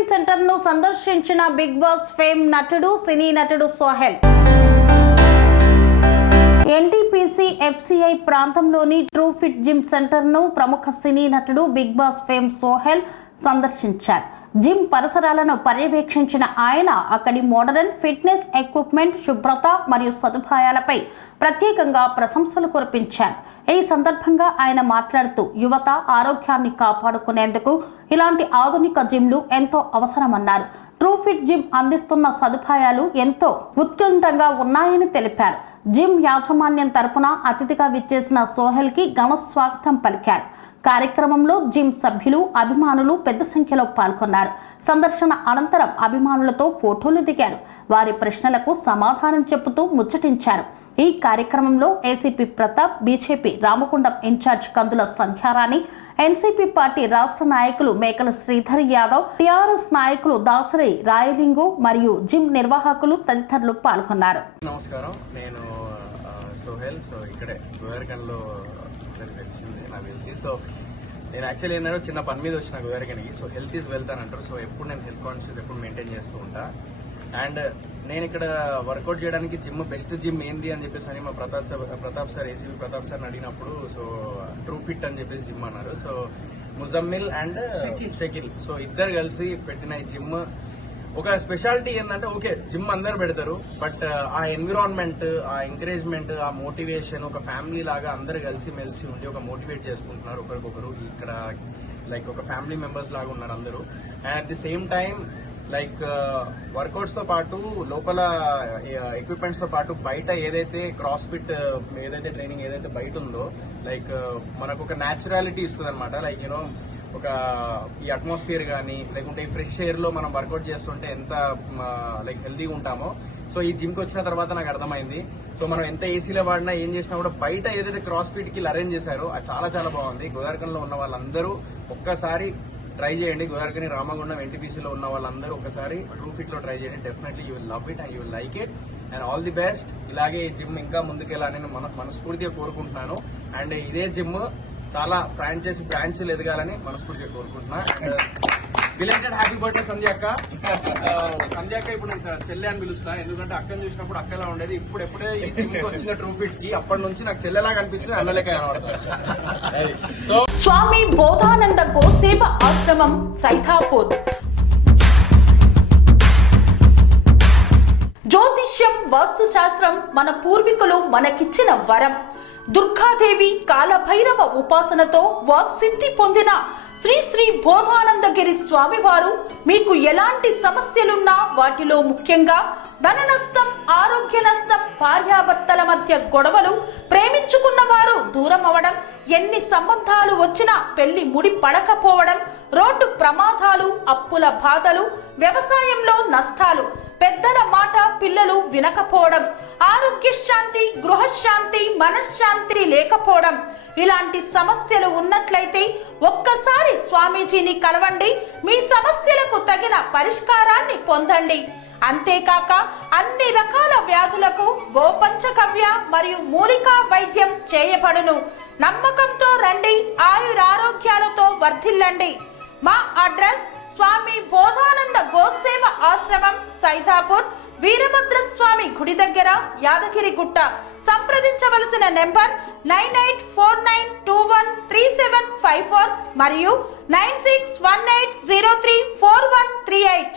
Treatment centre ను సందర్శించిన big boss fame నటుడు సినీ నటుడు సోహెల్. ఎన్టీపీసీ ఎఫ్సీఐ ప్రాంతంలోని ట్రూ ఫిట్ జిమ్ సెంటర్ ను ప్రముఖ సినీ నటుడు బిగ్ బాస్ ఫేమ్ సోహెల్ సందర్శించారు. జిమ్ పరిసరాలను పర్యవేక్షించిన ఆయన అక్కడి మోడర్న్ ఫిట్నెస్ ఎక్విప్మెంట్, శుభ్రత మరియు సదుపాయాలపై ప్రత్యేకంగా ప్రశంసలు కురిపించారు. ఈ సందర్భంగా ఆయన మాట్లాడుతూ యువత ఆరోగ్యాన్ని కాపాడుకునేందుకు ఇలాంటి ఆధునిక జిమ్లు ఎంతో అవసరమన్నారు. ట్రూ ఫిట్ జిమ్ అందిస్తున్న సదుపాయాలు ఎంతో ఉత్కంఠంగా ఉన్నాయని తెలిపారు. జిమ్ యాజమాన్యం తరపున అతిథిగా విచ్చేసిన సోహెల్ కి ఘన స్వాగతం పలికారు. కార్యక్రమంలో జిమ్ సభ్యులు, అభిమానులు పెద్ద సంఖ్యలో పాల్గొన్నారు. సందర్శన అనంతరం అభిమానులతో ఫోటోలు దిగారు. వారి ప్రశ్నలకు సమాధానం చెబుతూ ముచ్చటించారు. ఈ కార్యక్రమంలో ACP Pratap, BJP Ramagundam in charge Kandula Sandhyarani, NCP party రాష్ట్ర నాయకులు మేకల శ్రీధర్ యాదవ్, టీఆర్ఎస్ నాయకులు దాసరి రాయలింగు మరియు జిమ్ నిర్వాహకులు తదితరులు పాల్గొన్నారు. నమస్కారం, నేను సోహెల్. ఇక్కడే గోవర్కన్లో నాకు తెలిసి. నేను యాక్చువల్లీ ఏంటంటే చిన్న పని మీద వచ్చిన గోవర్కన్కి. హెల్త్ ఈజ్ వెల్త్ అని అంటారు. ఎప్పుడు నేను హెల్త్ కాన్షియస్ ఎప్పుడు మెయింటైన్ చేస్తూ ఉంటా. అండ్ నేను ఇక్కడ వర్కౌట్ చేయడానికి బెస్ట్ జిమ్ ఏంది అని చెప్పేసి అని మా ప్రతాప్ సార్ ఏసీబీ ప్రతాప్ సార్ని అడిగినప్పుడు ట్రూ ఫిట్ అని చెప్పేసి జిమ్ అన్నారు. ముజమ్మిల్ అండ్ షకిల్ ఇద్దరు కలిసి పెట్టిన ఈ జిమ్ ఒక స్పెషాలిటీ ఏంటంటే, ఓకే జిమ్ అందరు పెడతారు, బట్ ఆ ఎన్విరాన్మెంట్, ఆ ఎంకరేజ్మెంట్, ఆ మోటివేషన్ ఒక ఫ్యామిలీ లాగా అందరు కలిసి మెలిసి ఉండి ఒక మోటివేట్ చేసుకుంటున్నారు ఒకరికొకరు. ఇక్కడ లైక్ ఒక ఫ్యామిలీ మెంబర్స్ లాగా ఉన్నారు అందరూ. And at the same time like workouts తో పాటు లోపల ఎక్విప్మెంట్స్ తో పాటు బయట ఏదైతే క్రాస్ ఫిట్ ఏదైతే ట్రైనింగ్ ఏదైతే బయట ఉందో, లైక్ మనకు ఒక న్యాచురాలిటీ ఇస్తుంది అనమాట. లైక్ యూనో ఒక ఈ అట్మాస్ఫియర్ కానీ లేకుంటే ఈ ఫ్రెష్ ఎయిర్ లో మనం వర్కౌట్ చేస్తుంటే ఎంత లైక్ హెల్తీగా ఉంటామో. ఈ జిమ్ కి వచ్చిన తర్వాత నాకు అర్థమైంది. మనం ఎంత ఏసీలో వాడినా ఏం చేసినా కూడా బయట ఏదైతే క్రాస్ ఫిట్ కి అరేంజ్ చేశారో అది చాలా చాలా బాగుంది. గోదావరికంలో ఉన్న వాళ్ళందరూ ఒక్కసారి ట్రై చేయండి. గోదావరికని రామగుండం ఎన్టీపీసీలో ఉన్న వాళ్ళందరూ ఒకసారి ట్రూ ఫిట్ లో ట్రై చేయండి. Definitely you will love it and you will like it. And all the best. ఇలాగే ఈ జిమ్ ఇంకా ముందుకెళ్ళాలని మనస్ఫూర్తిగా కోరుకుంటున్నాను. అండ్ ఇదే జిమ్ చాలా ఫ్రాంచైజీ బ్రాంచ్లు ఎదగాలని మనస్ఫూర్తిగా కోరుకుంటున్నా. అండ్ బిలేటెడ్ హ్యాపీ బర్త్డే సంధ్య అక్క. సంధ్య అక్క ఇప్పుడు నేను చెల్లె అని పిలుస్తా, ఎందుకంటే అక్కని చూసినప్పుడు అక్కలా ఉండేది. ఎప్పుడే ఈ జిమ్ కి వచ్చిన ట్రూ ఫిట్ కి అప్పటి నుంచి నాకు చెల్లెలా కనిపిస్తుంది, అన్నలేక కనబడతాను. స్వామి బోధానంద గోసేవ ఆశ్రమం, సైథాపూర్. జ్యోతిష్యం, వాస్తుశాస్త్రం మన పూర్వీకులు మనకిచ్చిన వరం. దుర్గాదేవి, కాలభైరవ ఉపాసనతో వాక్సిద్ధి పొందిన శ్రీ శ్రీ బోధానందగిరి స్వామివారు మీకు ఎలాంటి సమస్యలున్నా, వాటిలో ముఖ్యంగా ధన నష్టం, ఆరోగ్య నష్టం, భార్యాభర్తల మధ్య గొడవలు, ప్రేమించుకున్న వారు దూరం అవడం, ఎన్ని సంబంధాలు వచ్చినా పెళ్లి ముడి పడకపోవడం, రోడ్డు ప్రమాదాలు, అప్పుల బాధలు, వ్యవసాయంలో నష్టాలు, పెద్దల మాట పిల్లలు వినకపోవడం, ఆరోగ్య శాంతి, గృహశాంతి, మనశ్శాంతి లేకపోవడం, ఇలాంటి సమస్యలు ఉన్నట్లయితే ఒక్కసారి స్వామీజీని కలవండి. మీ సమస్యలకు తగిన పరిష్కారాన్ని పొందండి. అంతేకాక అన్ని రకాల వ్యాధులకు గోపంచకవ్య మరియు మూలికా వైద్యం చేయబడును. నమ్మకంతో రండి, ఆయురారోగ్యాలతో వర్ధిల్లండి. మా అడ్రస్ స్వామి బోధానంద గోసేవ ఆశ్రమం, సైథాపూర్, వీరభద్రస్వామి గుడి దగ్గర, యాదగిరిగుట్ట. సంప్రదించవలసిన నెంబర్ 9849213754 మరియు 9618034138.